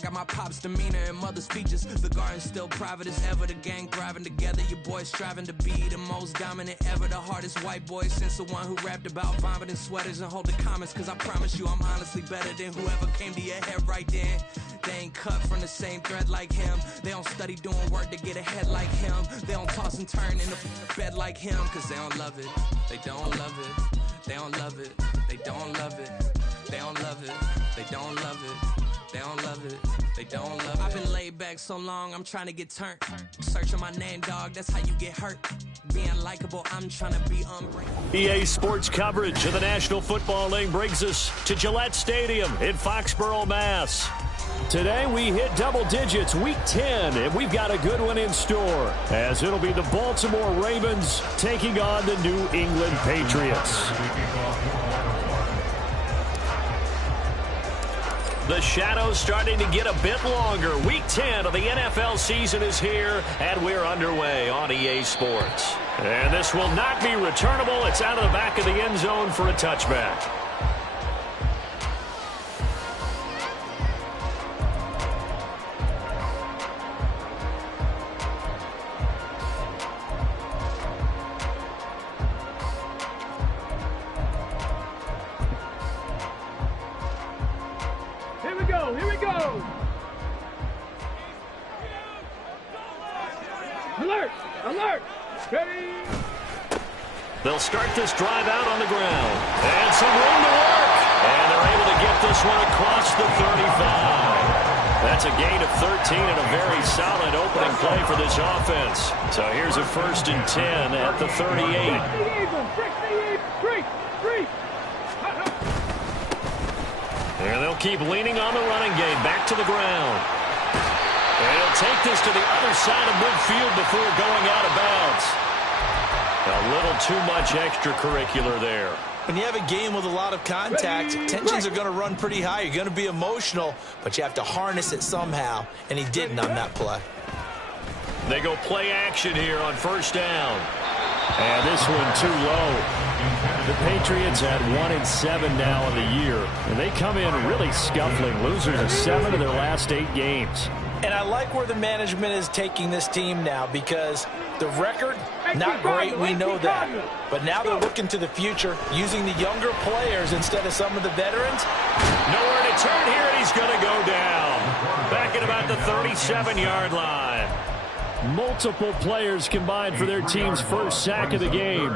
got my pop's demeanor and mother's features. The garden's still private as ever. The gang thriving together. Your boys striving to be the most dominant ever. The hardest white boy since the one who rapped about vomiting sweaters and holding comments. Cause I promise you I'm honestly better than whoever came to your head right then. They ain't cut from the same thread like him. They don't study doing work to get ahead like him. They don't toss and turn in the bed like him. Cause they don't love it. They don't love it. They don't love it. They don't love it. They don't love it. They don't love it. They don't love it. They don't love it. I've been laid back so long, I'm trying to get turned. Searching my name, dog, that's how you get hurt. Being likable, I'm trying to be unbreakable. EA Sports coverage of the National Football League brings us to Gillette Stadium in Foxborough, Mass. Today we hit double digits, week 10, and we've got a good one in store, as it'll be the Baltimore Ravens taking on the New England Patriots. The shadow's starting to get a bit longer. Week 10 of the NFL season is here, and we're underway on EA Sports. And this will not be returnable. It's out of the back of the end zone for a touchback. Here we go. Alert! Alert! Ready! They'll start this drive out on the ground. And some room to work. And they're able to get this one across the 35. That's a gain of 13 and a very solid opening play for this offense. So here's a 1st and 10 at the 38. And they'll keep leaning on the running game. Back to the ground. And he'll take this to the other side of midfield before going out of bounds. A little too much extracurricular there. When you have a game with a lot of contact, tensions are going to run pretty high. You're going to be emotional, but you have to harness it somehow, and he didn't on that play. They go play action here on 1st down. And this one too low. The Patriots had 1-7 now in the year, and they come in really scuffling, losers of 7 of their last 8 games. And I like where the management is taking this team now, because the record, not great, we know that. But now they're looking to the future, using the younger players instead of some of the veterans. Nowhere to turn here, and he's going to go down. Back at about the 37-yard line. Multiple players combined for their team's first sack of the game.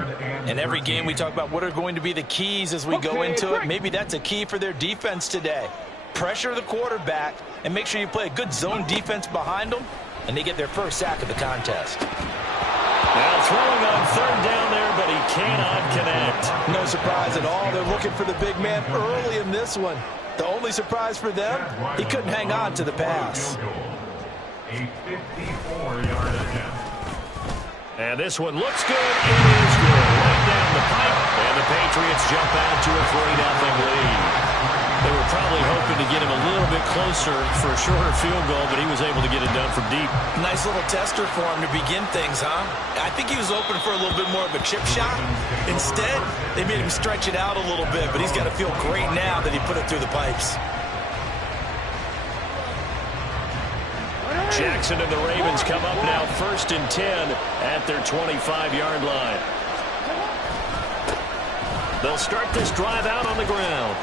And every game we talk about what are going to be the keys as we go into it. Maybe that's a key for their defense today. Pressure the quarterback and make sure you play a good zone defense behind them, and they get their first sack of the contest. Now throwing on 3rd down there, but he cannot connect. No surprise at all. They're looking for the big man early in this one. The only surprise for them, he couldn't hang on to the pass. A 54-yard attempt. And this one looks good. It is good. Right down the pipe. And the Patriots jump out to a 3-0 lead. They were probably hoping to get him a little bit closer for a shorter field goal, but he was able to get it done from deep. Nice little tester for him to begin things, huh? I think he was open for a little bit more of a chip shot. Instead, they made him stretch it out a little bit, but he's got to feel great now that he put it through the pipes. Jackson and the Ravens come up now 1st and 10 at their 25-yard line. They'll start this drive out on the ground.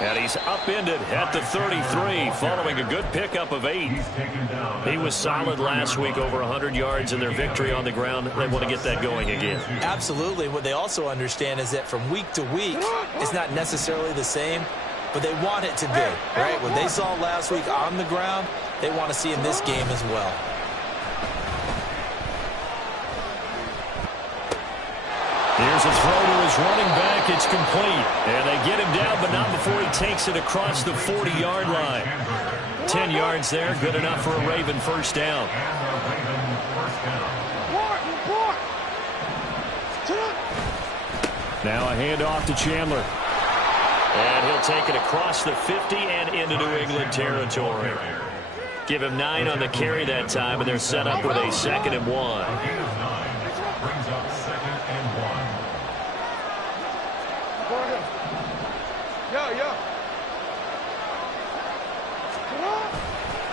And he's upended at the 33 following a good pickup of 8. He was solid last week, over 100 yards in their victory on the ground. They want to get that going again. Absolutely. What they also understand is that from week to week, it's not necessarily the same, but they want it to be, right? What they saw last week on the ground, they want to see in this game as well. Here's a throw to his running back. It's complete. And they get him down, but not before he takes it across the 40-yard line. 10 yards there, good enough for a Raven 1st down. Now a handoff to Chandler. And he'll take it across the 50 and into New England territory. Give him 9 on the carry that time, and they're set up with a 2nd and 1.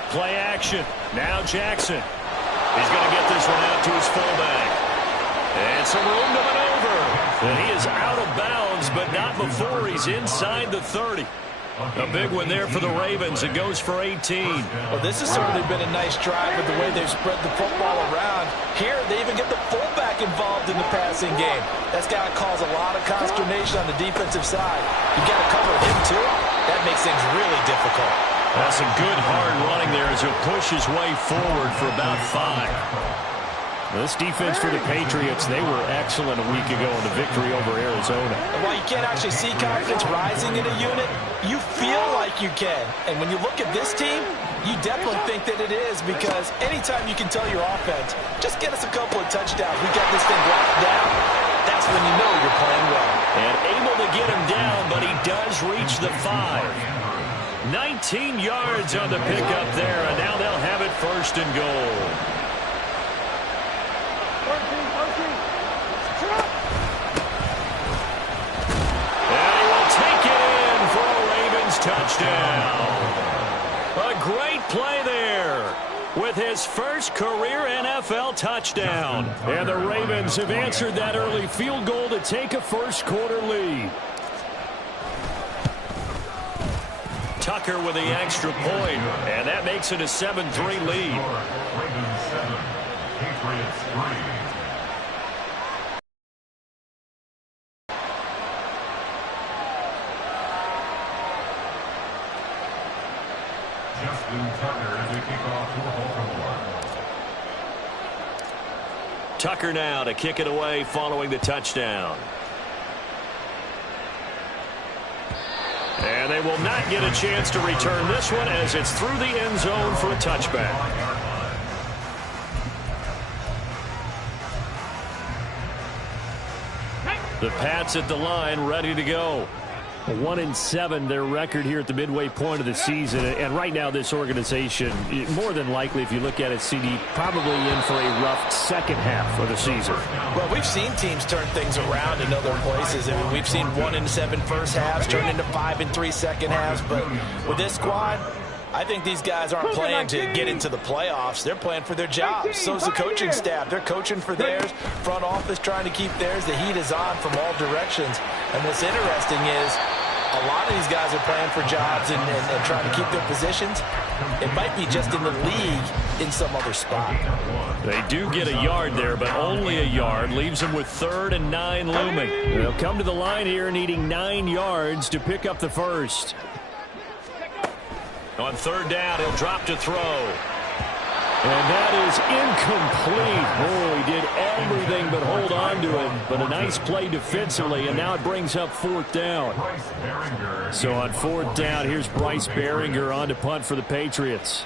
Play action. Now Jackson. He's going to get this one out to his fullback. And some room to maneuver. And he is out of bounds, but not before he's inside the 30. A big one there for the Ravens. It goes for 18. Well, this has certainly been a nice drive with the way they've spread the football around. Here, they even get the fullback involved in the passing game. That's got to cause a lot of consternation on the defensive side. You got to cover him, too. That makes things really difficult. That's some good hard running there as he'll push his way forward for about 5. This defense for the Patriots, they were excellent a week ago in the victory over Arizona. And while you can't actually see confidence rising in a unit, you feel like you can. And when you look at this team, you definitely think that it is, because anytime you can tell your offense, just get us a couple of touchdowns, we got this thing locked down, that's when you know you're playing well. And able to get him down, but he does reach the 5. 19 yards on the pickup there, and now they'll have it 1st and goal. Touchdown. A great play there with his first career NFL touchdown. And the Ravens have answered that early field goal to take a first-quarter lead. Tucker with the extra point, and that makes it a 7-3 lead. Ravens 7, Patriots 3. Tucker now to kick it away following the touchdown. And they will not get a chance to return this one as it's through the end zone for a touchback. The Pats at the line, ready to go. 1-7, their record here at the midway point of the season. And right now, this organization, more than likely, if you look at it, CD, probably in for a rough second half of the season. Well, we've seen teams turn things around in other places. I mean, we've seen 1-7 first halves turn into 5-3 second halves. But with this squad, I think these guys aren't playing to get into the playoffs. They're playing for their jobs. So's the coaching staff. They're coaching for theirs. Front office trying to keep theirs. The heat is on from all directions. And what's interesting is a lot of these guys are playing for jobs and trying to keep their positions. It might be just in the league in some other spot. They do get a yard there, but only a yard. Leaves them with 3rd and 9 looming. They'll come to the line here needing 9 yards to pick up the first. On 3rd down, he'll drop to throw. And that is incomplete. Oh, he did everything but hold on to it. But a nice play defensively, and now it brings up 4th down. So on 4th down, here's Bryce Behringer on to punt for the Patriots.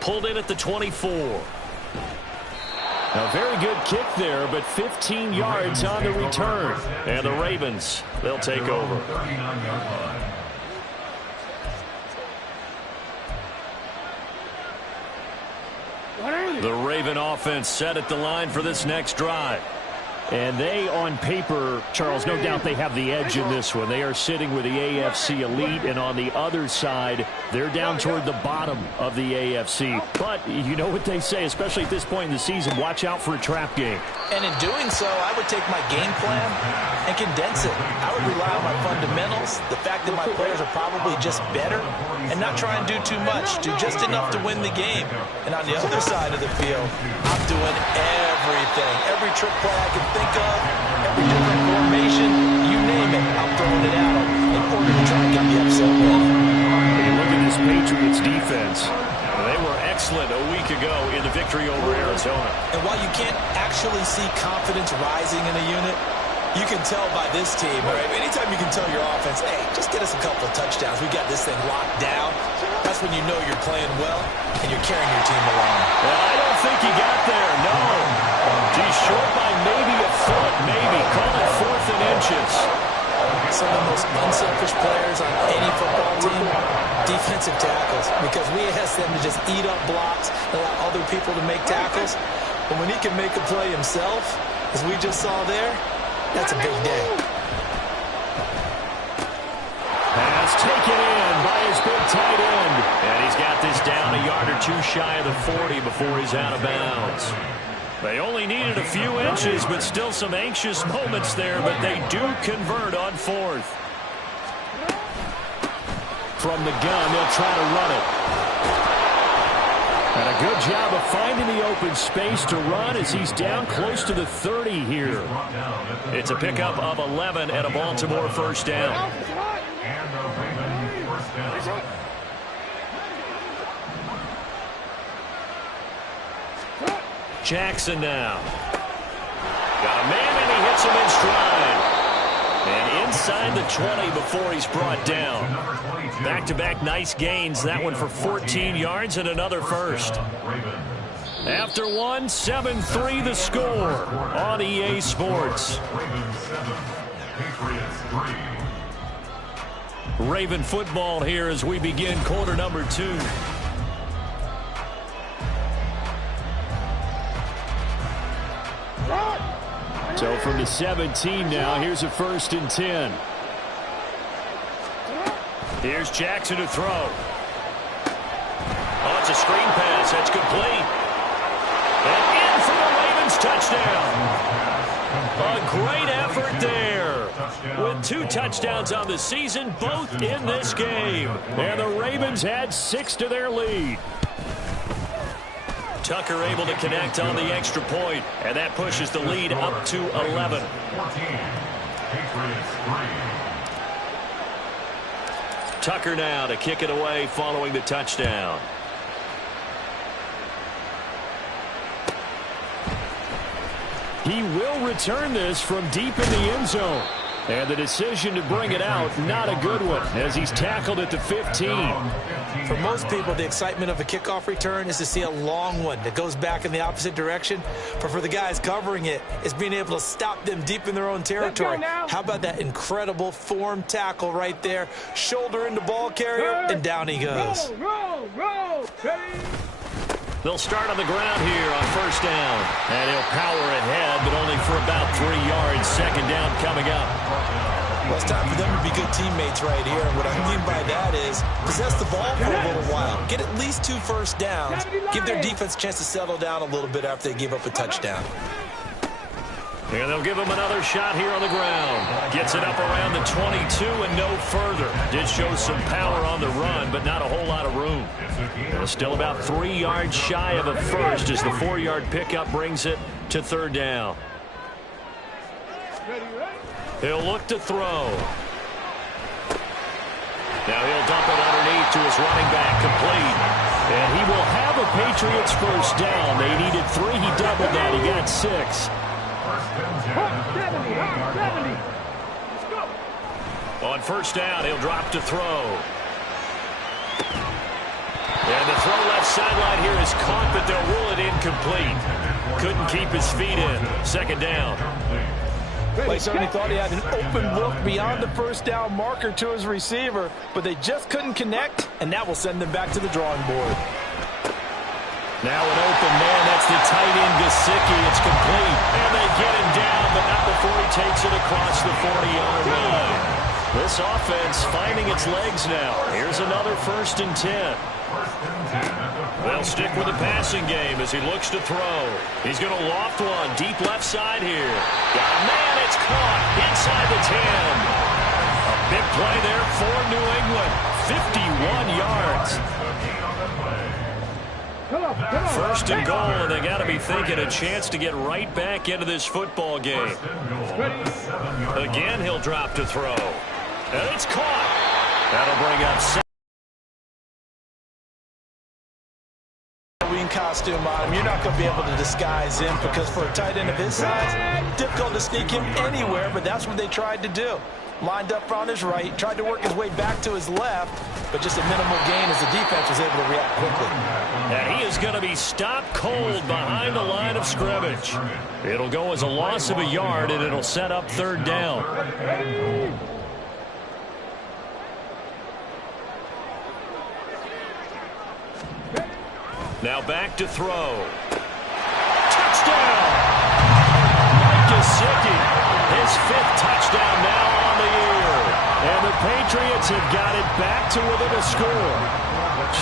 Pulled in at the 24. A very good kick there, but 15 yards on the return. And the Ravens, they'll take over. The Raven offense set at the line for this next drive. And they, on paper, Charles, no doubt they have the edge in this one. They are sitting with the AFC elite, and on the other side, they're down toward the bottom of the AFC. But you know what they say, especially at this point in the season, watch out for a trap game. And in doing so, I would take my game plan and condense it. I would rely on my fundamentals, the fact that my players are probably just better, and not try and do too much, do just enough to win the game. And on the other side of the field, I'm doing everything, every trick play I can think of, every different formation, you name it, I'm throwing it at them in order to try and get the upset win. When you look at this Patriots defense, they were excellent a week ago in the victory over Arizona. And while you can't actually see confidence rising in a unit, you can tell by this team, right? Anytime you can tell your offense, hey, just get us a couple of touchdowns, we got this thing locked down, that's when you know you're playing well and you're carrying your team along. Well, I don't think he got there, no. He's short by maybe a foot, maybe. Call it 4th and inches. Some of the most unselfish players on any football team, defensive tackles, because we ask them to just eat up blocks, allow other people to make tackles. But when he can make a play himself, as we just saw there, that's a big day. Pass taken in by his big tight end. Two shy of the 40 before he's out of bounds. They only needed a few inches, but still some anxious moments there, but they do convert on fourth. From the gun, they'll try to run it. And a good job of finding the open space to run as he's down close to the 30 here. It's a pickup of 11 and a Baltimore first down. Jackson now. Got a man and he hits him in stride. And inside the 20 before he's brought down. Back-to-back nice gains. That one for 14 yards and another first. After one, 7-3 the score on EA Sports. Raven football here as we begin quarter number 2. So from the 17 now, here's a 1st and 10. Here's Jackson to throw. Oh, it's a screen pass. That's complete. And in for the Ravens touchdown. A great effort there. With 2 touchdowns on the season, both in this game. And the Ravens had 6 to their lead. Tucker able to connect on the extra point, and that pushes the lead up to 11. Tucker now to kick it away following the touchdown. He will return this from deep in the end zone. And the decision to bring it out, not a good one, as he's tackled at the 15. For most people, the excitement of a kickoff return is to see a long one that goes back in the opposite direction. But for the guys covering it, it's being able to stop them deep in their own territory. How about that incredible form tackle right there? Shoulder into ball carrier, and down he goes. Roll. Ready. They'll start on the ground here on 1st down. And he'll power ahead, but only for about 3 yards. 2nd down coming up. Well, it's time for them to be good teammates right here. And what I mean by that is possess the ball for a little while. Get at least 2 first downs. Give their defense a chance to settle down a little bit after they give up a touchdown. And they'll give him another shot here on the ground. Gets it up around the 22 and no further. Did show some power on the run, but not a whole lot of room. And still about 3 yards shy of a first as the 4-yard pickup brings it to 3rd down. He'll look to throw. Now he'll dump it underneath to his running back, complete. And he will have a Patriots first down. They needed 3. He doubled that. He got 6. 70. Let's go. On 1st down, he'll drop to throw. And the throw left sideline here is caught, but they'll rule it incomplete. Couldn't keep his feet in. 2nd down. They certainly thought he had an open look beyond the 1st down marker to his receiver, but they just couldn't connect, and that will send them back to the drawing board. Now an open man, that's the tight end, Gesicki. It's complete. And they get him down, but not before he takes it across the 40-yard line. This offense finding its legs now. Here's another 1st and 10. They'll stick with the passing game as he looks to throw. He's going to loft one deep left side here. Got a man, it's caught inside the 10. A big play there for New England. 51 yards. 1st and goal, and they got to be thinking a chance to get right back into this football game. Again, he'll drop to throw. And it's caught. That'll bring up 7. Halloween costume on him. You're not going to be able to disguise him because for a tight end of his size, difficult to sneak him anywhere, but that's what they tried to do. Lined up on his right, tried to work his way back to his left, but just a minimal gain as the defense was able to react quickly. And he is going to be stopped cold behind the line of scrimmage. It'll go as a loss of a yard, and it'll set up 3rd down. Now back to throw. Touchdown! Mike Gesicki, his 5th touchdown now on the year. And the Patriots have got it back to within a score.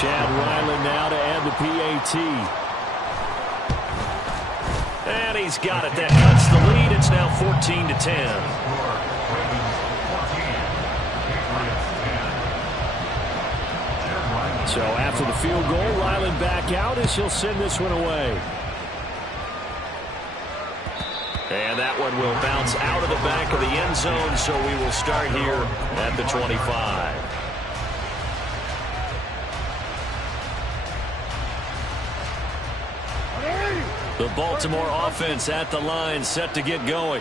Chad Ryland now to add the PAT. And he's got it. That cuts the lead. It's now 14-10. So after the field goal, Ryland back out as he'll send this one away. And that one will bounce out of the back of the end zone, so we will start here at the 25. The Baltimore offense at the line, set to get going.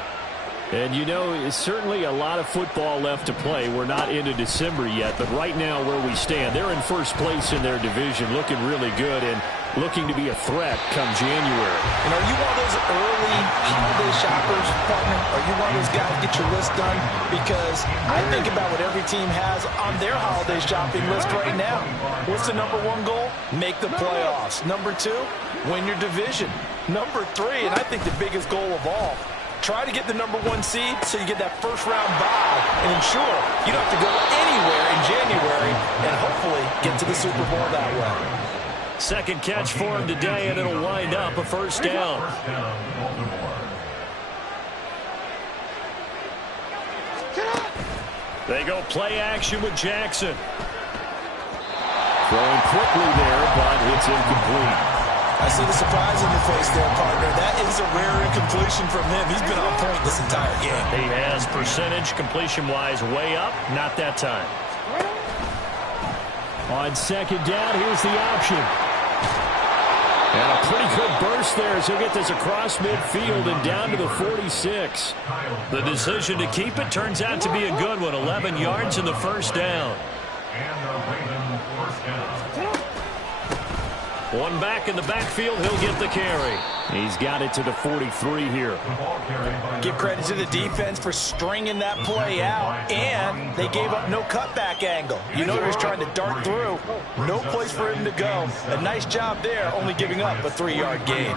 And, you know, it's certainly a lot of football left to play. We're not into December yet, but right now where we stand, they're in first place in their division, looking really good and looking to be a threat come January. And are you one of those early holiday shoppers, partner? Are you one of those guys get your list done? Because I think about what every team has on their holiday shopping list right now. What's the number one goal? Make the playoffs. Number two, win your division. Number three, and I think the biggest goal of all, try to get the number one seed so you get that first round bye and ensure you don't have to go anywhere in January and hopefully get to the Super Bowl that way. Second catch for him today, and it'll wind up a first down. They go play action with Jackson. Throwing quickly there, but it's incomplete. I see the surprise in your face there, partner. That is a rare incompletion from him. He's been on point this entire game. He has percentage completion-wise way up. Not that time. On second down, here's the option. And a pretty good burst there as he'll get this across midfield and down to the 46. The decision to keep it turns out to be a good one. 11 yards in the first down. And the Ravens first down. One back in the backfield, he'll get the carry. He's got it to the 43 here. Give credit to the defense for stringing that play out, and they gave up no cutback angle. You know he was trying to dart through. No place for him to go. A nice job there, only giving up a 3-yard gain.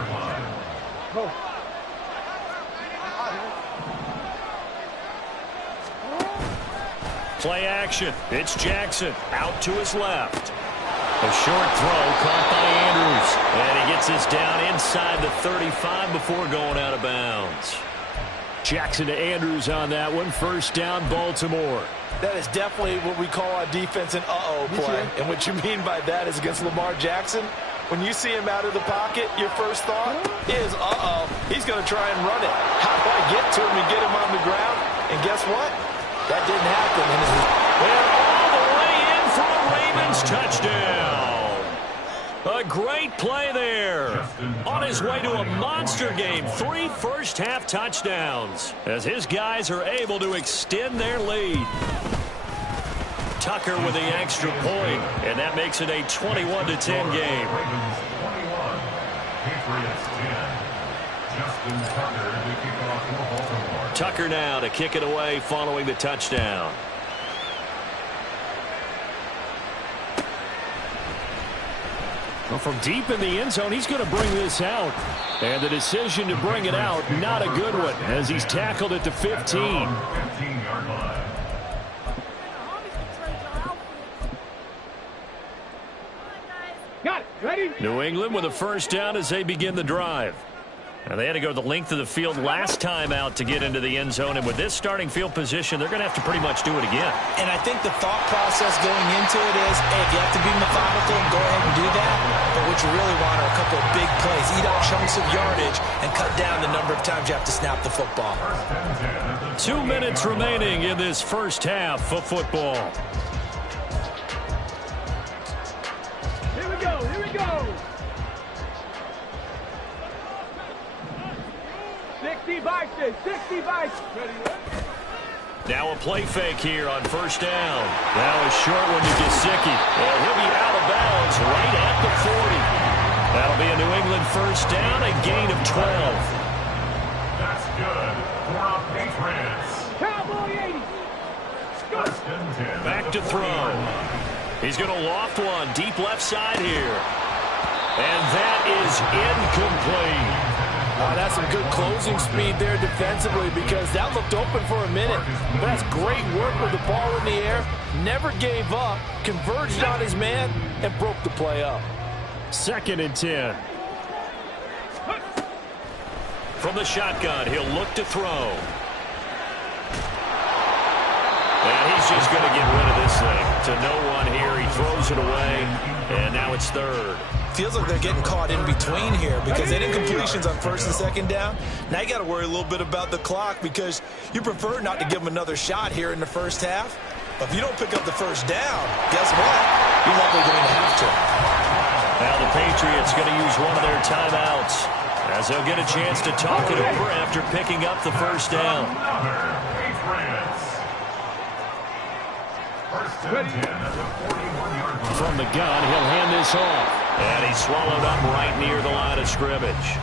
Play action. It's Jackson out to his left. A short throw caught by Andrews. And he gets this down inside the 35 before going out of bounds. Jackson to Andrews on that one. First down, Baltimore. That is definitely what we call our defense an uh-oh play. And what you mean by that is against Lamar Jackson, when you see him out of the pocket, your first thought is, uh-oh, he's going to try and run it. How do I get to him and get him on the ground? And guess what? That didn't happen. And all the way in for a Ravens touchdown. A great play there. On his way to a monster game. 3 first-half touchdowns as his guys are able to extend their lead. Tucker with the extra point, and that makes it a 21-10 game. Ravens 21, Patriots 10. Justin Tucker to kick off for Baltimore. Tucker now to kick it away following the touchdown. Well, from deep in the end zone, he's going to bring this out. And the decision to bring it out, not a good one, as he's tackled at the 15. 15-yard line. Got it. Ready? New England with a first down as they begin the drive. Now, they had to go the length of the field last time out to get into the end zone, and with this starting field position, they're going to have to pretty much do it again. And I think the thought process going into it is, hey, if you have to be methodical, go ahead and do that. But what you really want are a couple of big plays. Eat up chunks of yardage and cut down the number of times you have to snap the football. 2 minutes remaining in this first half of football. Here we go. Here we go. 60 Bison. 60 Bison. Ready? Now a play fake here on first down. Now a short one to Gesicki. And he'll be out of bounds right at the 40. That'll be a New England first down, a gain of 12. That's good for our Patriots. Cowboy 80. First and 10. Back to throw. He's going to loft one deep left side here. And that is incomplete. That's some good closing speed there defensively because that looked open for a minute. But that's great work with the ball in the air. Never gave up, converged on his man, and broke the play up. 2nd and 10. From the shotgun, he'll look to throw. And he's just going to get rid of this thing. To no one here, he throws it away, and now it's 3rd. Feels like they're getting caught in between here because they didn't incompletions on 1st and 2nd down. Now you got to worry a little bit about the clock because you prefer not to give them another shot here in the first half. But if you don't pick up the 1st down, guess what? You're likely going to have to. Now the Patriots going to use one of their timeouts as they'll get a chance to talk it over after picking up the 1st down. From the gun, he'll hand this off. And he's swallowed up right near the line of scrimmage.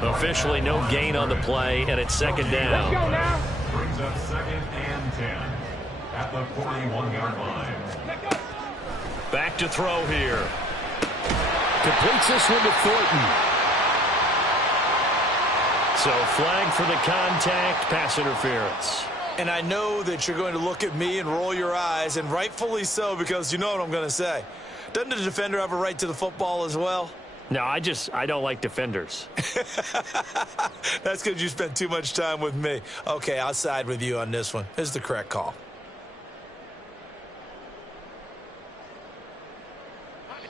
Officially no gain on the play, and it's 2nd down. Let's go now. Brings up 2nd and 10 at the 41-yard line. Back to throw here. Completes this one to Thornton. So flag for the contact, pass interference. And I know that you're going to look at me and roll your eyes, and rightfully so, because you know what I'm going to say. Doesn't the defender have a right to the football as well? No, I don't like defenders. That's because you spent too much time with me. Okay, I'll side with you on this one. This is the correct call.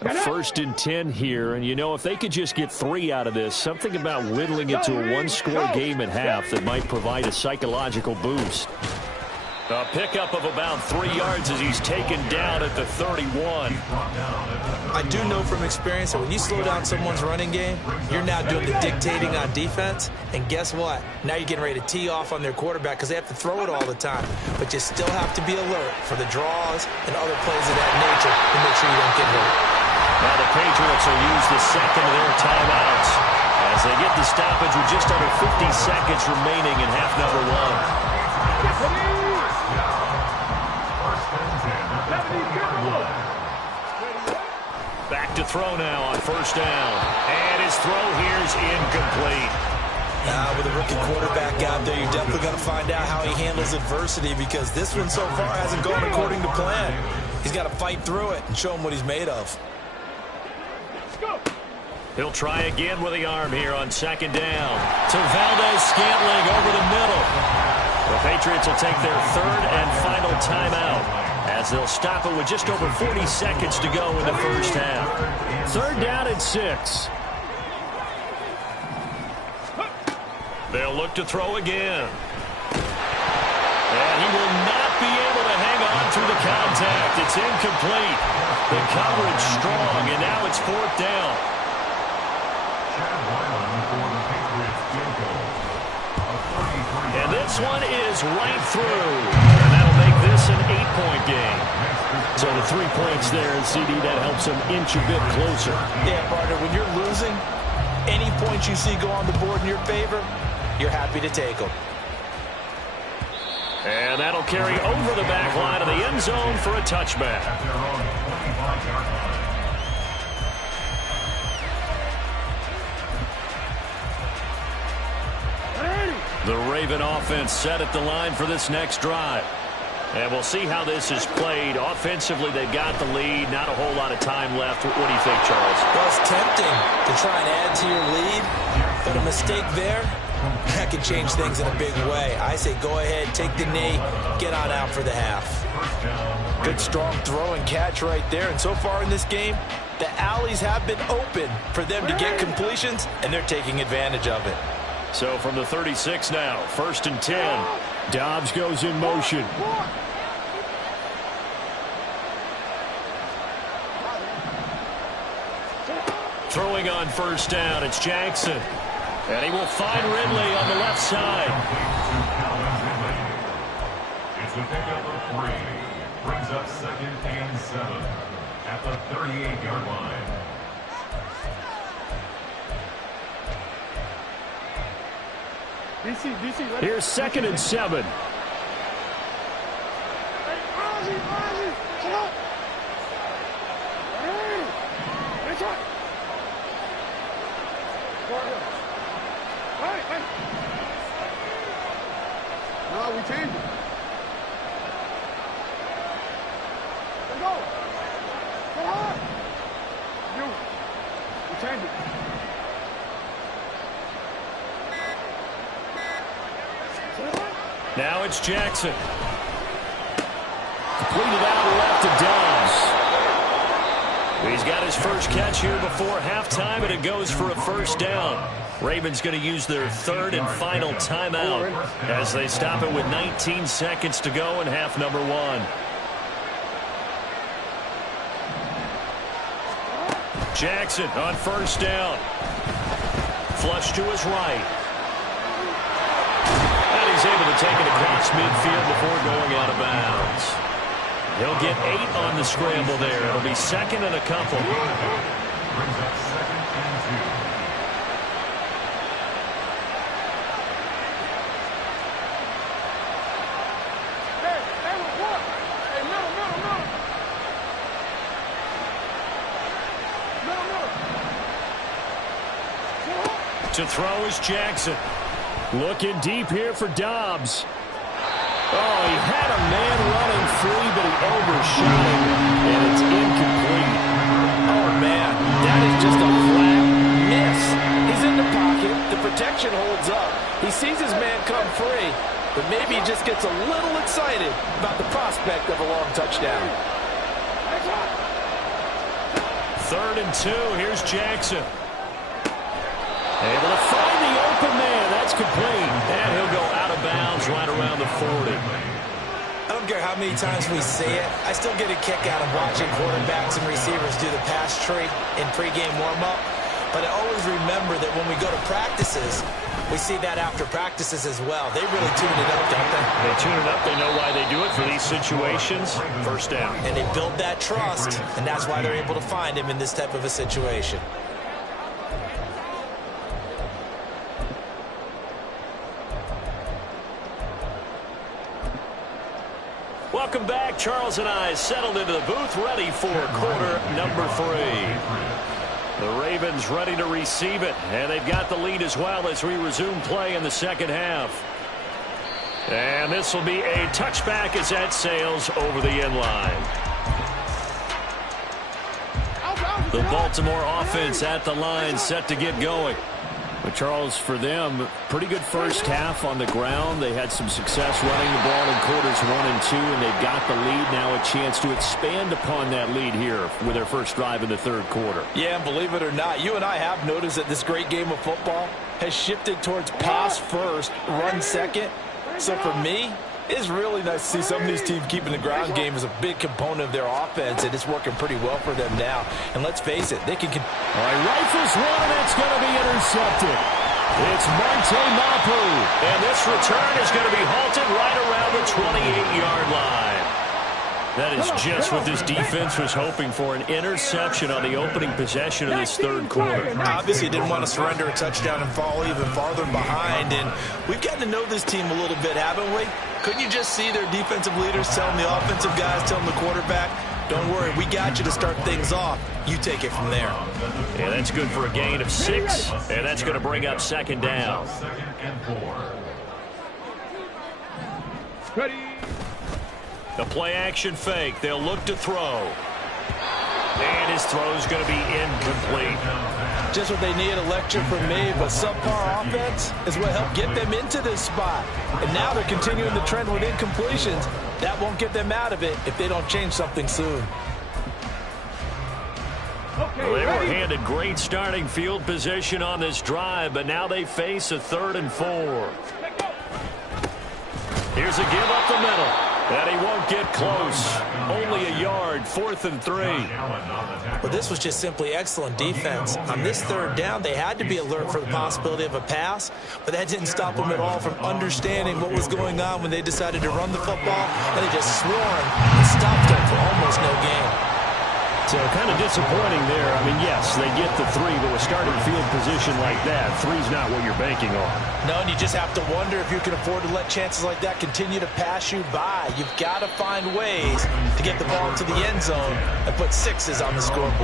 A 1st and 10 here, and you know, if they could just get 3 out of this, something about whittling it to a one-score game at half that might provide a psychological boost. A pickup of about 3 yards as he's taken down at the 31. I do know from experience that when you slow down someone's running game, you're now doing the dictating on defense. And guess what? Now you're getting ready to tee off on their quarterback because they have to throw it all the time. But you still have to be alert for the draws and other plays of that nature to make sure you don't get hurt. Now the Patriots will use the 2nd of their timeouts as they get the stoppage with just under 50 seconds remaining in half number 1. Back to throw now on 1st down. And his throw here's incomplete. With a rookie quarterback out there, you're definitely going to find out how he handles adversity because this one so far hasn't gone according to plan. He's got to fight through it and show him what he's made of. He'll try again with the arm here on 2nd down. To Valdez-Scantling over the middle. The Patriots will take their 3rd and final timeout as they'll stop it with just over 40 seconds to go in the first half. 3rd down and 6. They'll look to throw again. And he will not be able to hang on through the contact. It's incomplete. The coverage strong, and now it's 4th down. And this one is right through. And that'll make this an 8-point game. So the 3 points there, and CD, that helps them inch a bit closer. Yeah, partner, when you're losing, any points you see go on the board in your favor, you're happy to take them. And that'll carry over the back line of the end zone for a touchback. The Raven offense set at the line for this next drive. And we'll see how this is played. Offensively, they've got the lead. Not a whole lot of time left. What do you think, Charles? Well, it's tempting to try and add to your lead, but a mistake there, that could change things in a big way. I say go ahead, take the knee, get on out for the half. Good, strong throw and catch right there. And so far in this game, the alleys have been open for them to get completions, and they're taking advantage of it. So from the 36 now, 1st and 10. Dobbs goes in motion. Throwing on 1st down, it's Jackson. And he will find Ridley on the left side. It's a pickup of 3. Brings up 2nd and 7 at the 38-yard line. DC, ready? Here's 2nd and 7. out, we change it. Let's go. Come on. You. We change it. Now it's Jackson. Completed out left to Dobbs. He's got his first catch here before halftime, and it goes for a first down. Ravens going to use their third and final timeout as they stop it with 19 seconds to go in half number one. Jackson on first down. Flush to his right. And he's able to take it across midfield before going out of bounds. He'll get 8 on the scramble there. It'll be second and a couple. Brings up second and 2. To throw is Jackson. Looking deep here for Dobbs. Oh, he had a man running free, but he overshot him, and it's incomplete. Oh, man, that is just a flat miss. He's in the pocket. The protection holds up. He sees his man come free, but maybe he just gets a little excited about the prospect of a long touchdown. Third and 2. Here's Jackson. Able to find the open man. That's complete. And he'll go out of bounds right around the 40. I don't care how many times we see it. I still get a kick out of watching quarterbacks and receivers do the pass tree in pregame warm-up. But I always remember that when we go to practices, we see that after practices as well. They really tune it up, don't they? They tune it up. They know why they do it for these situations. First down. And they build that trust, and that's why they're able to find him in this type of a situation. Welcome back. Charles and I settled into the booth, ready for quarter number 3. The Ravens ready to receive it, and they've got the lead as well as we resume play in the second half. And this will be a touchback as that sails over the end line. The Baltimore offense at the line, set to get going. But Charles, for them, pretty good first half on the ground. They had some success running the ball in quarters 1 and 2, and they've got the lead. Now a chance to expand upon that lead here with their first drive in the third quarter. Yeah, and believe it or not, you and I have noticed that this great game of football has shifted towards pass first, run second. So for me, it's really nice to see some of these teams keeping the ground game as a big component of their offense, and it's working pretty well for them now. And let's face it, they can... All right, rifles one, and it's going to be intercepted. It's Monte Mapu, and this return is going to be halted right around the 28-yard line. That is just what this defense was hoping for, an interception on the opening possession of this third quarter. Obviously didn't want to surrender a touchdown and fall even farther behind, and we've gotten to know this team a little bit, haven't we? Couldn't you just see their defensive leaders telling the offensive guys, telling the quarterback, don't worry, we got you to start things off. You take it from there. Yeah, that's good for a gain of 6, and that's going to bring up second down. Second and 4. Ready. The play-action fake. They'll look to throw. And his throw's going to be incomplete. Just what they need, a lecture from me, but subpar offense is what helped get them into this spot. And now they're continuing the trend with incompletions. That won't get them out of it if they don't change something soon. Well, they were handed great starting field position on this drive, but now they face a 3rd and 4. Here's a give up the middle. And he won't get close. Only a yard, 4th and 3. Well, this was just simply excellent defense. On this third down, they had to be alert for the possibility of a pass, but that didn't stop them at all from understanding what was going on when they decided to run the football, and they just swarmed and stopped them for almost no gain. So kind of disappointing there. I mean, yes, they get the 3, but with starting field position like that, 3's not what you're banking on. No, and you just have to wonder if you can afford to let chances like that continue to pass you by. You've got to find ways to get the ball into the end zone and put 6s on the scoreboard.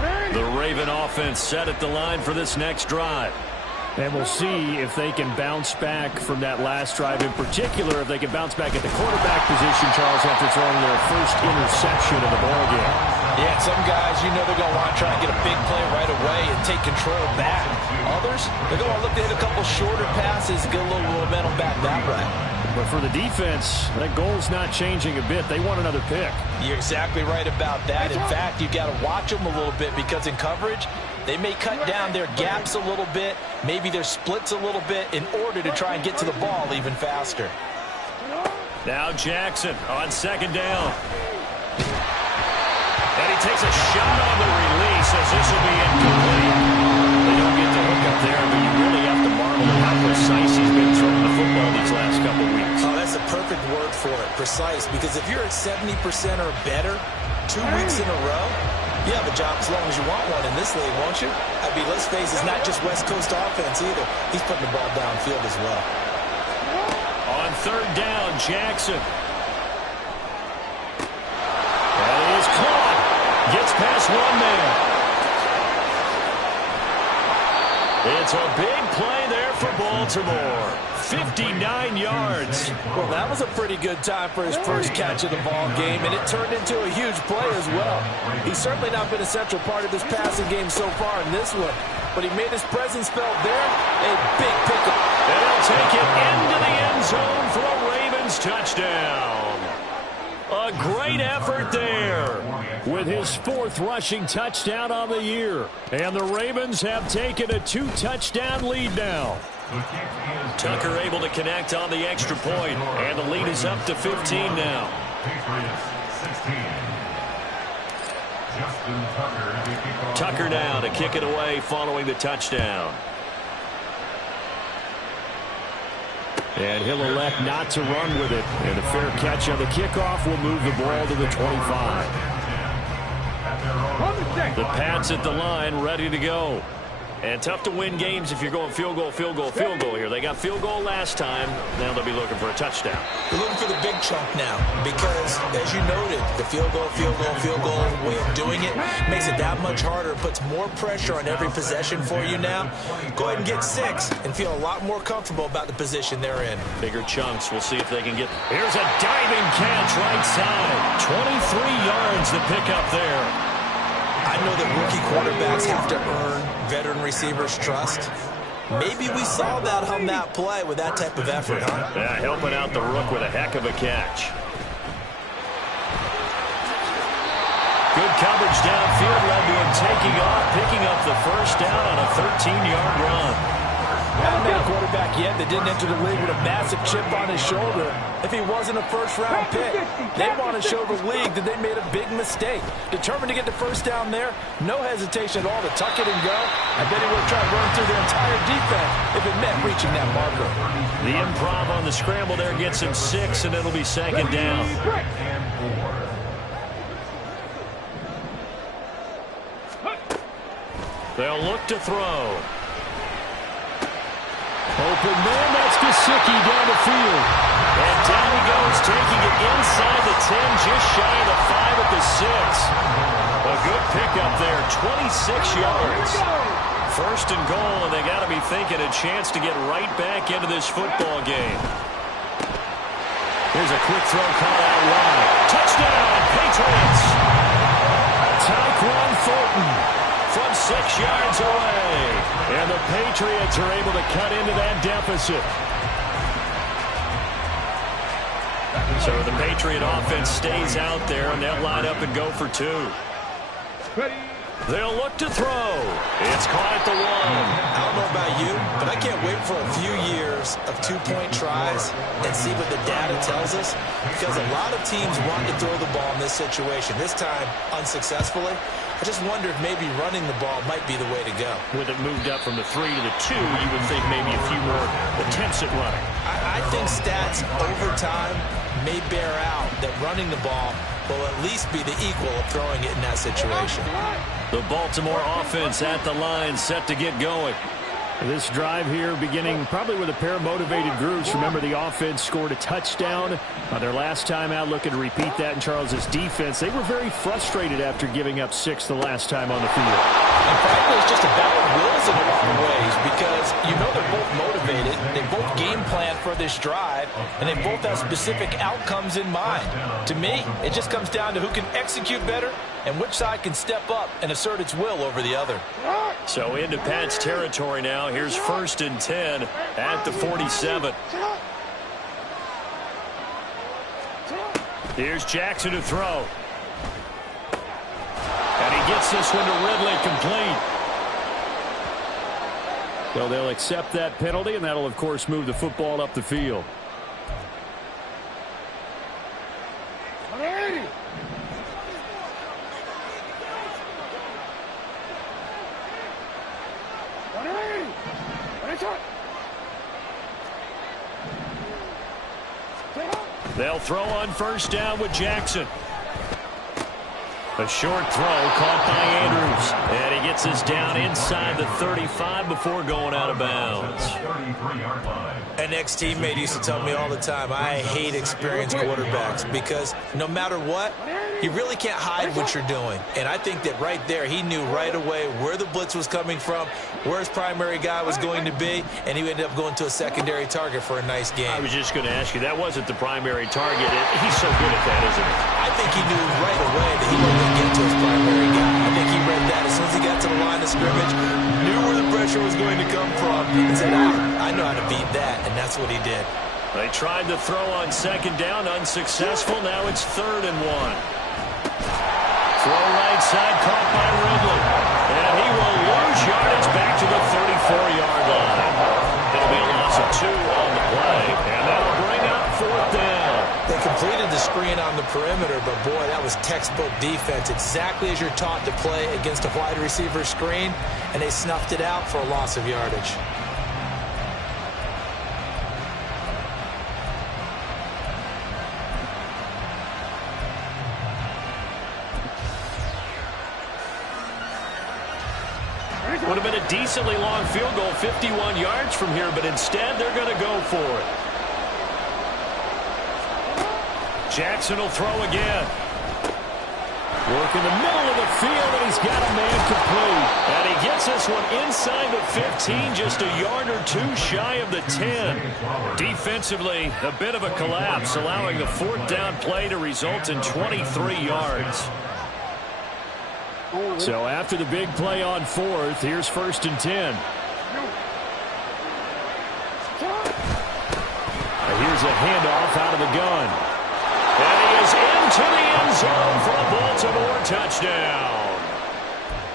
Ready. The Raven offense set at the line for this next drive. And we'll see if they can bounce back from that last drive, in particular, if they can bounce back at the quarterback position, Charles, after throwing their first interception of the ballgame. Yeah, some guys, you know they're going to want to try and get a big play right away and take control back. Others, they're going to look to hit a couple shorter passes, get a little momentum back that way. But for the defense, that goal's not changing a bit. They want another pick. You're exactly right about that. In fact, you've got to watch them a little bit because in coverage, they may cut down their gaps a little bit, maybe their splits a little bit in order to try and get to the ball even faster. Now Jackson on second down. And he takes a shot on the release as this will be incomplete. They don't get the hook up there, but you really have to marvel at how precise he's been throwing the football these last couple weeks. Oh, that's a perfect word for it, precise, because if you're at 70% or better 2 weeks in a row, you have a job as long as you want one in this league, won't you? I mean, let's face it, it's not just West Coast offense either. He's putting the ball downfield as well. On third down, Jackson. That is caught. Gets past one man. It's a big play there for Baltimore. 59 yards. Well, that was a pretty good time for his first catch of the ball game, and it turned into a huge play as well. He's certainly not been a central part of this passing game so far in this one, but he made his presence felt there. A big pickup. And he'll take it into the end zone for a Ravens touchdown. A great effort there. With his 4th rushing touchdown on the year. And the Ravens have taken a 2-touchdown lead now. Tucker able to connect on the extra point, and the lead is up to 15 now. Patriots 16. Tucker now to kick it away following the touchdown. And he'll elect not to run with it. And a fair catch on the kickoff will move the ball to the 25. The Pats at the line, ready to go. And tough to win games if you're going field goal, field goal, field goal here. They got field goal last time. Now they'll be looking for a touchdown. They're looking for the big chunk now because, as you noted, the field goal way of doing it makes it that much harder. It puts more pressure on every possession for you now. Go ahead and get 6 and feel a lot more comfortable about the position they're in. Bigger chunks. We'll see if they can get. Here's a diving catch right side. 23 yards the pickup there. I know that rookie quarterbacks have to earn veteran receivers' trust. Maybe we saw that on that play with that type of effort, huh? Yeah, helping out the rook with a heck of a catch. Good coverage downfield led to him taking off, picking up the first down on a 13-yard run. Haven't met a quarterback yet that didn't enter the league with a massive chip on his shoulder. If he wasn't a first-round pick, they want to show the league that they made a big mistake. Determined to get the first down there, no hesitation at all to tuck it and go. I bet he would have tried to run through their entire defense if it meant reaching that marker. The improv on the scramble there gets him 6, and it'll be second down. They'll look to throw. Open man, that's Gesicki down the field. And down he goes, taking it inside the 10, just shy of the 5 at the 6. A good pickup there, 26 yards. First and goal, and they got to be thinking a chance to get right back into this football game. Here's a quick throw caught out wide. Touchdown, Patriots! Tyquan Thornton from 6 yards away. And the Patriots are able to cut into that deficit. So the Patriot offense stays out there, and they'll line up and go for 2. They'll look to throw. It's caught at the 1. I don't know about you, but I can't wait for a few years of 2-point tries and see what the data tells us, because a lot of teams want to throw the ball in this situation. This time, unsuccessfully. I just wonder if maybe running the ball might be the way to go. With it moved up from the 3 to the 2, you would think maybe a few more attempts at running. I think stats over time may bear out that running the ball will at least be the equal of throwing it in that situation. The Baltimore offense at the line, set to get going. This drive here beginning probably with a pair of motivated groups. Remember, the offense scored a touchdown their last time out, looking to repeat that in Charles's defense. They were very frustrated after giving up 6 the last time on the field. And frankly, it's just a battle of wills in a lot of ways because you know they're both motivated. They both game plan for this drive, and they both have specific outcomes in mind. To me, it just comes down to who can execute better and which side can step up and assert its will over the other. So into Pat's territory now. Here's 1st and 10 at the 47. Here's Jackson to throw. And he gets this one to Ridley, complete. So they'll accept that penalty, and that'll, of course, move the football up the field. They'll throw on 1st down with Jackson. A short throw caught by Andrews. And he gets this down inside the 35 before going out of bounds. An ex-teammate used to tell me all the time, I hate experienced quarterbacks because no matter what, you really can't hide what you're doing. And I think that right there, he knew right away where the blitz was coming from, where his primary guy was going to be, and he ended up going to a secondary target for a nice game. I was just going to ask you, that wasn't the primary target. He's so good at that, isn't he? I think he knew right away that he wasn't going to get to his primary guy. I think he read that as soon as he got to the line of scrimmage, knew where the pressure was going to come from, and said, I know how to beat that, and that's what he did. They tried to throw on 2nd down, unsuccessful. Now it's 3rd and 1. Throw right side, caught by Ridley. And he will lose yardage back to the 34-yard line. It'll be a loss of 2 on the play, and that'll bring up 4th down. They completed the screen on the perimeter, but boy, that was textbook defense. Exactly as you're taught to play against a wide receiver screen, and they snuffed it out for a loss of yardage. Would have been a decently long field goal, 51 yards from here, but instead they're going to go for it. Jackson will throw again. Work in the middle of the field, and he's got a man complete. And he gets this one inside the 15, just a yard or 2 shy of the 10. Defensively, a bit of a collapse, allowing the 4th down play to result in 23 yards. So after the big play on 4th, here's 1st and 10. Here's a handoff out of the gun. And he is into the end zone for a Baltimore touchdown.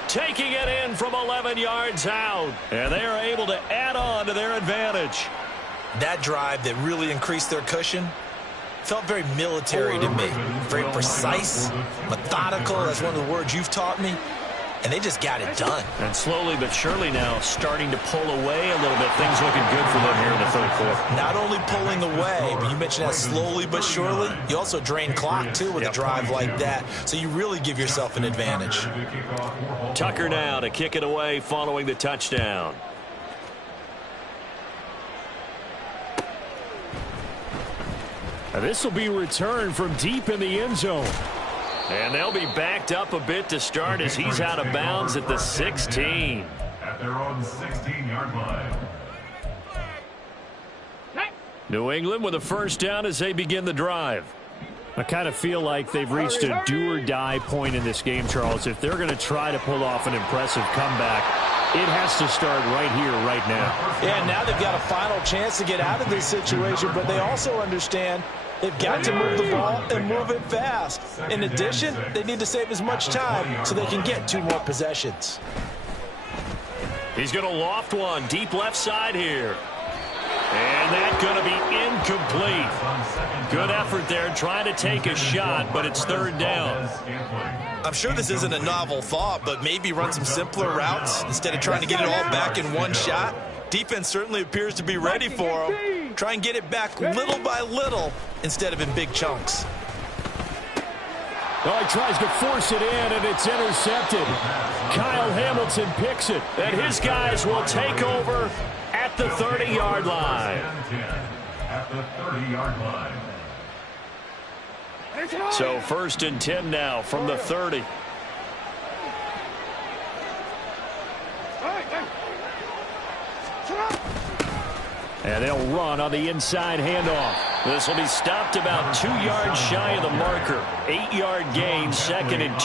Taking it in from 11 yards out. And they are able to add on to their advantage. That drive that really increased their cushion felt very military to me. Very precise, methodical. That's one of the words you've taught me. And they just got it done. And slowly but surely now starting to pull away a little bit. Things looking good for them here in the 3rd quarter. Not only pulling away, but you mentioned that slowly but surely. You also drain clock, too, with a drive like that. So you really give yourself an advantage. Tucker now to kick it away following the touchdown. This will be returned from deep in the end zone. And they'll be backed up a bit to start as he's out of bounds at the 16. At their own 16-yard line. New England with a 1st down as they begin the drive. I kind of feel like they've reached a do-or-die point in this game, Charles. If they're going to try to pull off an impressive comeback, it has to start right here, right now. Yeah, now they've got a final chance to get out of this situation, but they also understand they've got to move the ball and move it fast. In addition, they need to save as much time so they can get 2 more possessions. He's going to loft one deep left side here. And that's going to be incomplete. Good effort there trying to take a shot, but it's 3rd down. I'm sure this isn't a novel thought, but maybe run some simpler routes instead of trying to get it all back in one shot. Defense certainly appears to be ready for them. Try and get it back little by little instead of in big chunks. Oh, he tries to force it in, and it's intercepted. Kyle Hamilton picks it. And his guys will take over at the 30-yard line. At the 30-yard line. So 1st and 10 now from the 30. And they'll run on the inside handoff. This will be stopped about 2 yards shy of the marker. 8-yard gain, 2nd and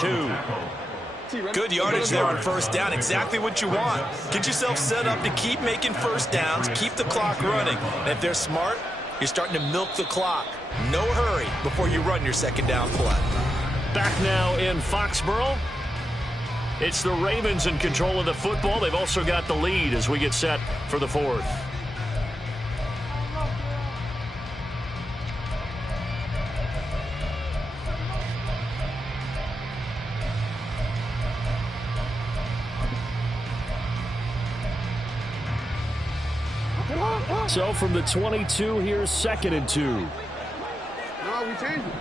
2. Good yardage there on 1st down. Exactly what you want. Get yourself set up to keep making 1st downs, keep the clock running. And if they're smart, you're starting to milk the clock. No hurry before you run your 2nd down play. Back now in Foxborough. It's the Ravens in control of the football. They've also got the lead as we get set for the 4th. So from the 22, here's 2nd and 2. No, we changed it.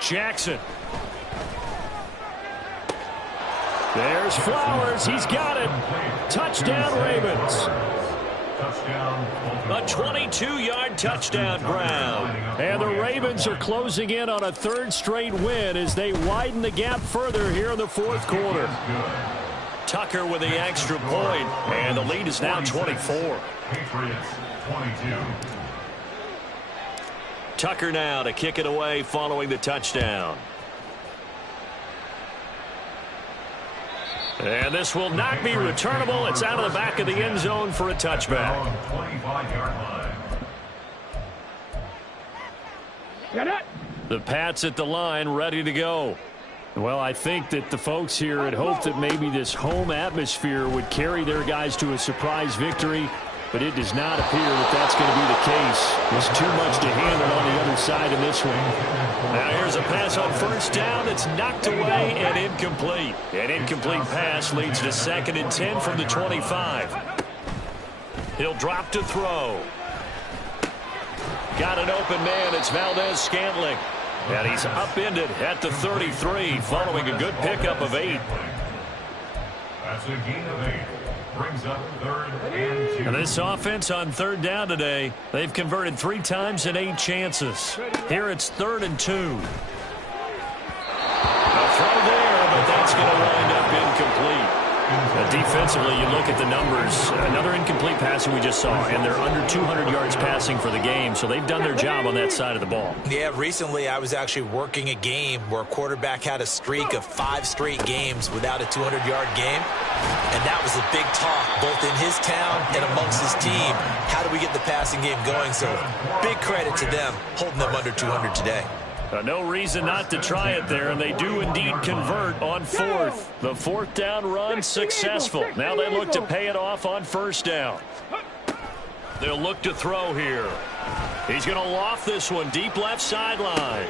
Jackson. There's Flowers. He's got it. Touchdown, Ravens. A 22-yard touchdown ground. And the Ravens are closing in on a 3rd straight win as they widen the gap further here in the 4th quarter. Tucker with the extra point, and the lead is now 24. Patriots 22. Tucker now to kick it away following the touchdown. And this will not be returnable. It's out of the back of the end zone for a touchback. 25-yard line. The Pats at the line ready to go. Well, I think that the folks here had hoped that maybe this home atmosphere would carry their guys to a surprise victory, but it does not appear that that's going to be the case. There's too much to handle on the other side in this one. Now here's a pass on 1st down that's knocked away and incomplete. An incomplete pass leads to 2nd and 10 from the 25. He'll drop to throw. Got an open man. It's Valdez-Scantling. And he's upended at the 33 following a good pickup of 8. That's a gain of 8. Brings up 3rd and 2. And this offense on 3rd down today, they've converted 3 times in 8 chances. Here it's 3rd and 2. A throw there, but that's going to wind up incomplete. Defensively, you look at the numbers. Another incomplete passing we just saw, and they're under 200 yards passing for the game, so they've done their job on that side of the ball. Yeah, recently I was actually working a game where a quarterback had a streak of 5 straight games without a 200-yard game, and that was a big talk, both in his town and amongst his team. How do we get the passing game going? So big credit to them holding them under 200 today. No reason not to try it there, and they do indeed convert on 4th. The 4th down run successful. Now they look to pay it off on 1st down. They'll look to throw here. He's going to loft this one deep left sideline.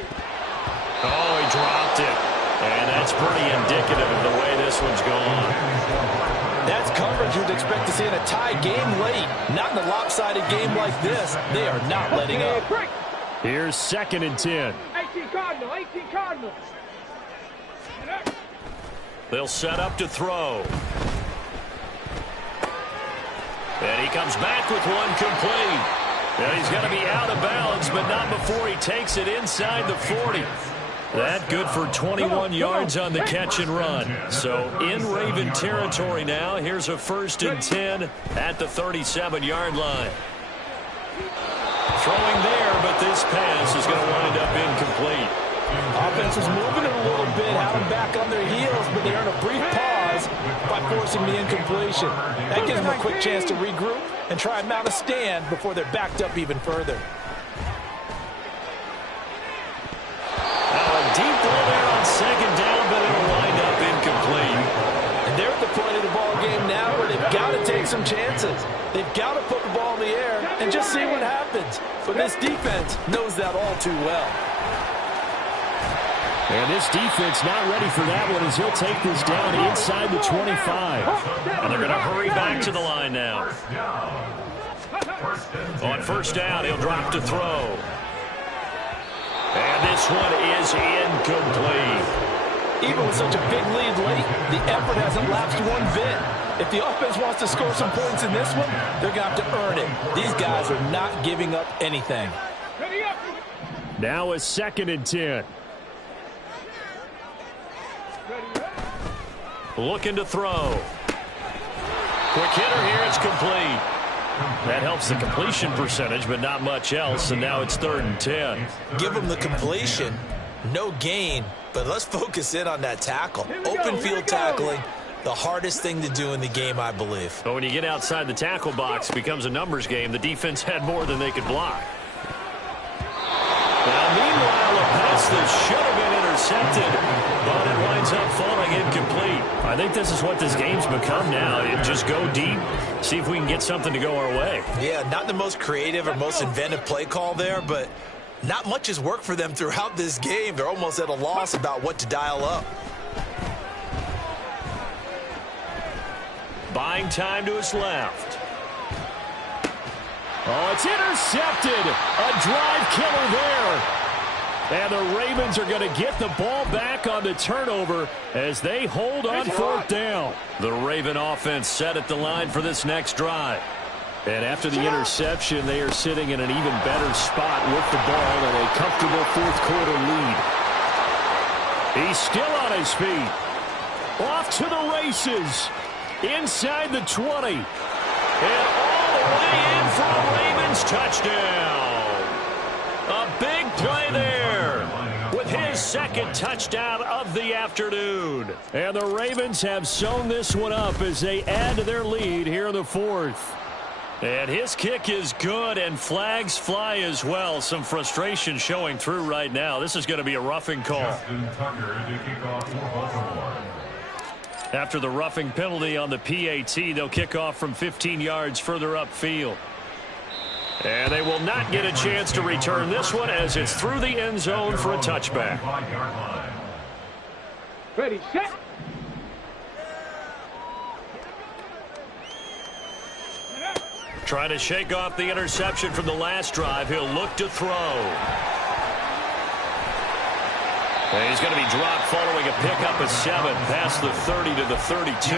Oh, he dropped it. And that's pretty indicative of the way this one's gone. That's coverage you'd expect to see in a tie game late. Not in a lopsided game like this. They are not letting up. Here's 2nd and 10. 18 Cardinals. They'll set up to throw. And he comes back with one complete. And he's going to be out of bounds, but not before he takes it inside the 40. That good for 21 yards on the catch and run. So in Raven territory now. Here's a 1st and 10 at the 37-yard line. Throwing there, but this pass is going to wind up incomplete. Offense is moving it a little bit, had them back on their heels, but they earn a brief pause by forcing the incompletion. That gives them a quick chance to regroup and try and mount a stand before they're backed up even further. Now a deep ball there on 2nd down, but it'll wind up incomplete. And they're at the point of the ball game now where they've got to take some chances. They've got to put the ball in the air and just see what happens. But this defense knows that all too well. And this defense not ready for that one as he'll take this down inside the 25. And they're going to hurry back to the line now. On first down, he'll drop to throw. And this one is incomplete. Even with such a big lead late, the effort hasn't lapsed one bit. If the offense wants to score some points in this one, they're going to have to earn it. These guys are not giving up anything. Now a 2nd and 10. Looking to throw. Quick hitter here, it's complete. That helps the completion percentage, but not much else, and now it's 3rd and 10. Give them the completion, no gain, but let's focus in on that tackle. Open field tackling, the hardest thing to do in the game, I believe. But when you get outside the tackle box, it becomes a numbers game. The defense had more than they could block. Now, meanwhile, a pass that should have been intercepted, but it winds up falling incomplete. I think this is what this game's become now. Just go deep, see if we can get something to go our way. Yeah, not the most creative or most inventive play call there, but not much has worked for them throughout this game. They're almost at a loss about what to dial up. Buying time to his left. Oh, it's intercepted. A drive killer there. And the Ravens are going to get the ball back on the turnover as they hold on 4th down. The Raven offense set at the line for this next drive. And after the interception, they are sitting in an even better spot with the ball and a comfortable 4th quarter lead. He's still on his feet. Off to the races. Inside the 20. And all the way in for a Ravens touchdown. A big play there with his 2nd touchdown of the afternoon. And the Ravens have sewn this one up as they add to their lead here in the 4th. And his kick is good, and flags fly as well. Some frustration showing through right now. This is going to be a roughing call. After the roughing penalty on the PAT, they'll kick off from 15 yards further upfield. And they will not get a chance to return this one as it's through the end zone for a touchback. Ready, set. Trying to shake off the interception from the last drive. He'll look to throw. And he's going to be dropped following a pickup of 7 past the 30 to the 32.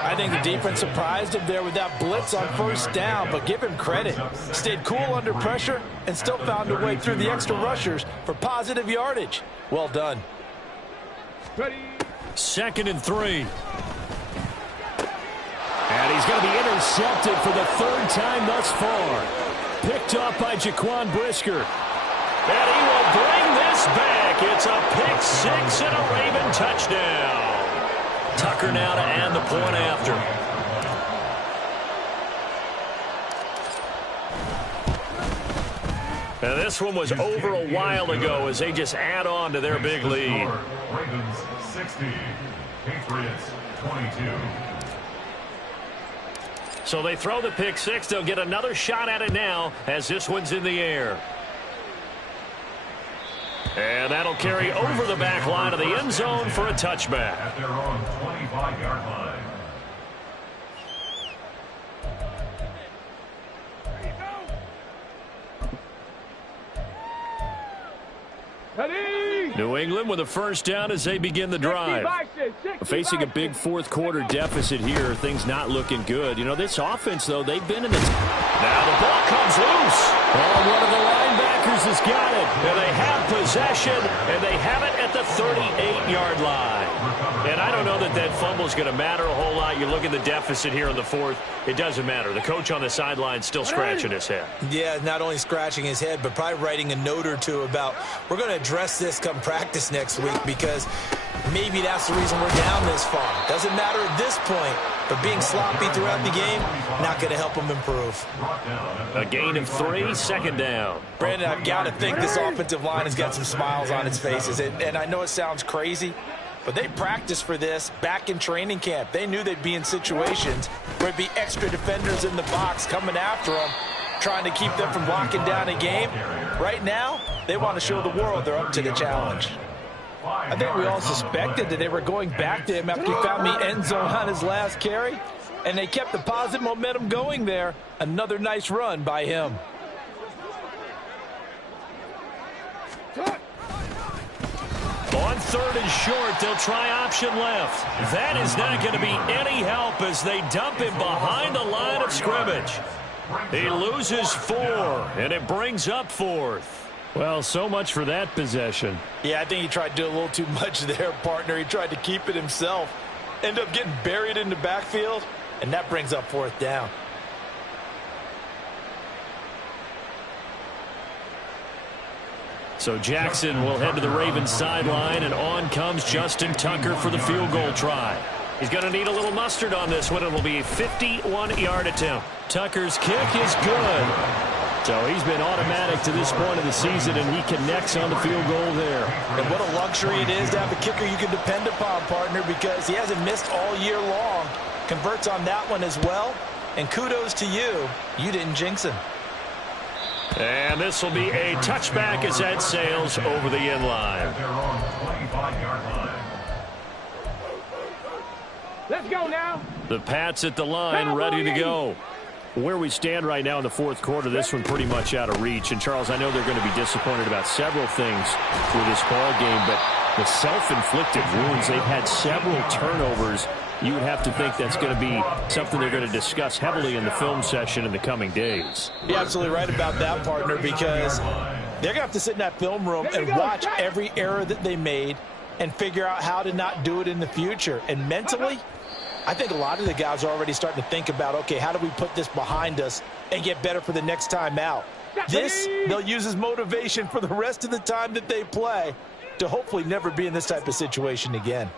I think the defense surprised him there with that blitz on first down, but give him credit. Stayed cool under pressure and still found a way through the extra rushers for positive yardage. Well done. Ready. 2nd and 3. And he's going to be intercepted for the 3rd time thus far. Picked off by Jaquan Brisker. And he will bring this back. It's a pick 6 and a Raven touchdown. Tucker now to add the point after. And this one was over a while ago as they just add on to their big lead. Ravens 60, Patriots 22. So they throw the pick 6. They'll get another shot at it now as this one's in the air. And that'll carry over the back line of the end zone for a touchback. At their own 25-yard line. New England with a first down as they begin the drive. Facing a big 4th quarter deficit here. Things not looking good. You know, this offense, though, they've been in the... Now the ball comes loose. Oh, one of the linebackers has got it. And they have possession, and they have it at the 38-yard line. And I don't know that that fumble is going to matter a whole lot. You look at the deficit here in the 4th. It doesn't matter. The coach on the sideline still scratching his head. Yeah, not only scratching his head, but probably writing a note or two about we're going to address this come practice next week because maybe that's the reason we're down this far. Doesn't matter at this point, but being sloppy throughout the game, not going to help them improve. A gain of 3, 2nd down. Brandon, I've got to think this offensive line has got some smiles on its faces. And I know it sounds crazy, but they practiced for this back in training camp. They knew they'd be in situations where it'd be extra defenders in the box coming after them, trying to keep them from locking down a game. Right now, they want to show the world they're up to the challenge. I think we all suspected that they were going back to him after he found the end zone on his last carry. And they kept the positive momentum going there. Another nice run by him. On 3rd and short, they'll try option left. That is not going to be any help as they dump him behind the line of scrimmage. He loses 4, and it brings up 4th. Well, so much for that possession. Yeah, I think he tried to do a little too much there, partner. He tried to keep it himself. Ended up getting buried in the backfield, and that brings up 4th down. So Jackson will head to the Ravens sideline, and on comes Justin Tucker for the field goal try. He's going to need a little mustard on this one. It will be a 51-yard attempt. Tucker's kick is good. So he's been automatic to this point of the season, and he connects on the field goal there. And what a luxury it is to have a kicker you can depend upon, partner, because he hasn't missed all year long. Converts on that one as well. And kudos to you. You didn't jinx him. And this will be a touchback as that sails over the end line. They're on the 25-yard line. Let's go now. The Pats at the line, ready to go. Where we stand right now in the 4th quarter, this one pretty much out of reach. And, Charles, I know they're going to be disappointed about several things through this ball game, but the self-inflicted wounds, they've had several turnovers. You would have to think that's going to be something they're going to discuss heavily in the film session in the coming days. You're absolutely right about that, partner, because they're going to have to sit in that film room and watch every error that they made and figure out how to not do it in the future. And mentally, I think a lot of the guys are already starting to think about, okay, how do we put this behind us and get better for the next time out? This, they'll use as motivation for the rest of the time that they play to hopefully never be in this type of situation again.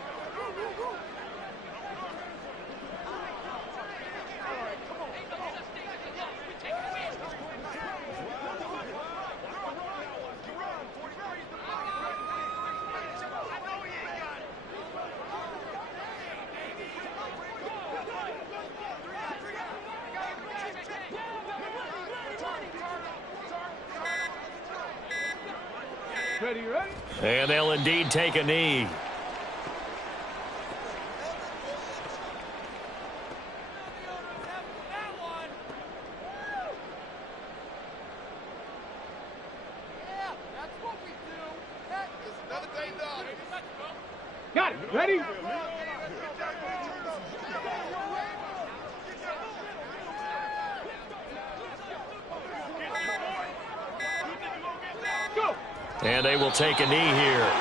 Ready? And they'll indeed take a knee. Got it. Ready? Go. And they will take a knee here.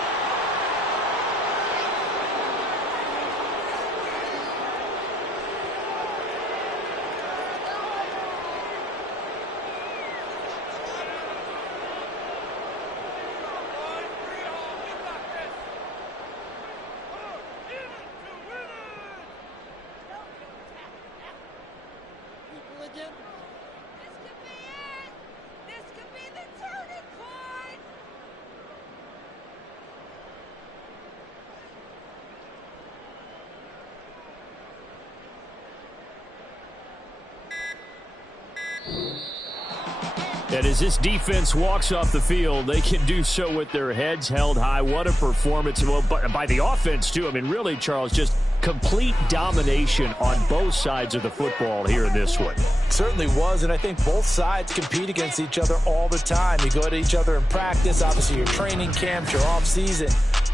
And as this defense walks off the field, they can do so with their heads held high. What a performance. Well, but by the offense, too. I mean, really, Charles, just complete domination on both sides of the football here in this one. Certainly was, and I think both sides compete against each other all the time. You go to each other in practice, obviously your training camps, your off-season.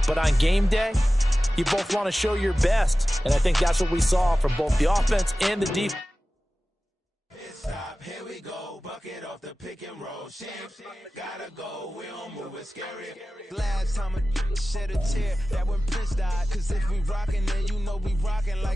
But on game day, you both want to show your best. And I think that's what we saw from both the offense and the defense. Stop, here we go, bucket off the pick and roll. Champs, gotta go, we don't move it scary. Last time I shed a tear, that when Prince died. Cause if we rockin', then you know we rockin' like